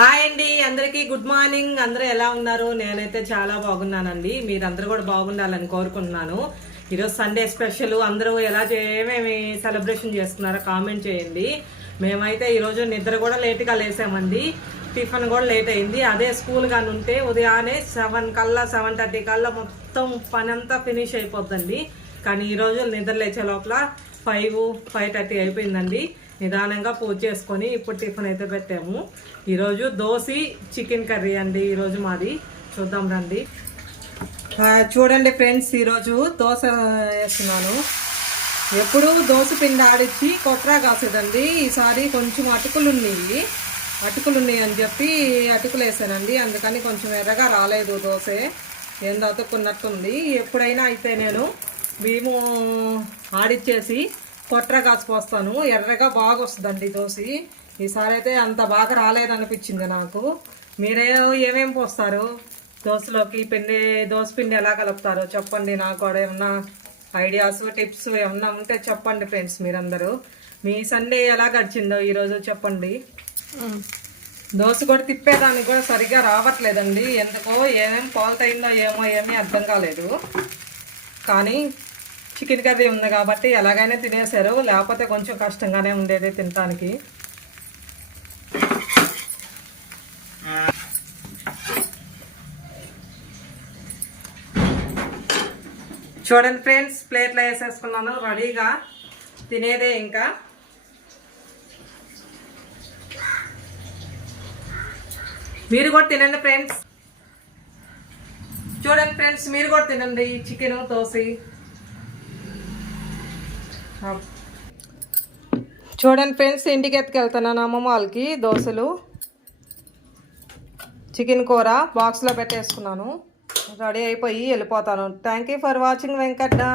Hi అండి అందరికీ good morning. అందరూ ఎలా ఉన్నారు? నేనైతే చాలా బాగున్నానండి. మీరందరూ కూడా బాగుండాలని కోరుకుంటున్నాను. ఈరోజు సండే స్పెషల్ అందరూ ఎలా ఏమేమి సెలబ్రేషన్ చేస్తున్నారో కామెంట్ చేయండి. మేమైతే ఈరోజు నిద్ర కూడా లేట్గా లేసామండి. టిఫిన్ కూడా లేట్ అయింది. అదే స్కూల్ కానీ ఉంటే ఉదయాన్నే సెవెన్ కల్లా సెవెన్ థర్టీ కల్లా మొత్తం పని అంతా ఫినిష్ అయిపోద్దండి. కానీ ఈరోజు నిద్ర లేచే లోపల ఫైవ్ ఫైవ్ థర్టీ అయిపోయిందండి. నిదానంగా పూజ చేసుకొని ఇప్పుడు టిఫిన్ అయితే పెట్టాము. ఈరోజు దోశ చికెన్ కర్రీ అండి ఈరోజు మాది. చూద్దాం రండి. చూడండి ఫ్రెండ్స్ ఈరోజు దోశ వేస్తున్నాను. ఎప్పుడు దోశ పిండి ఆడిచ్చి కొట్రా కాసేదండి. ఈసారి కొంచెం అటుకులు ఉన్నాయి. అటుకులు ఉన్నాయి అని చెప్పి అటుకులు వేసానండి. అందుకని కొంచెం ఎర్రగా రాలేదు దోశ. ఏందో అతుక్కున్నట్టుంది ఎప్పుడైనా అయితే నేను మేము ఆడిచ్చేసి కొట్ర కాసిపోస్తాను ఎర్రగా బాగా వస్తుందండి దోశ. ఈసారి అయితే అంత బాగా రాలేదనిపించింది నాకు. మీరే ఏమేమి పోస్తారు? దోశలోకి పిండి దోశ పిండి ఎలా కలుపుతారో చెప్పండి. నాకు కూడా ఏమన్నా ఐడియాస్ టిప్స్ ఏమన్నా ఉంటే చెప్పండి ఫ్రెండ్స్ మీరందరూ. మీ సండే ఎలా గడిచిందో ఈరోజు చెప్పండి. దోశ కూడా తిప్పేదానికి కూడా సరిగ్గా రావట్లేదండి. ఎందుకో ఏమేం ఫాల్ట్ అయిందో ఏమో ఏమీ అర్థం కాలేదు. కానీ చికెన్ కర్రీ ఉంది కాబట్టి ఎలాగైనా తినేశారు. లేకపోతే కొంచెం కష్టంగానే ఉండేది తినటానికి. చూడండి ఫ్రెండ్స్ ప్లేట్లో వేసేసుకున్నాను. రెడీగా తినేదే ఇంకా. మీరు కూడా తినండి ఫ్రెండ్స్. చూడండి ఫ్రెండ్స్ మీరు కూడా తినండి చికెన్ తోసి చూడండి ఫ్రెండ్స్ ఇంటికి ఎత్తుకెళ్తున్నాను అమ్మమ్మ వాళ్ళకి దోశలు. చికెన్ కూర బాక్స్లో పెట్టేసుకున్నాను. రెడీ అయిపోయి వెళ్ళిపోతాను. Thank you for watching వెంకట్డా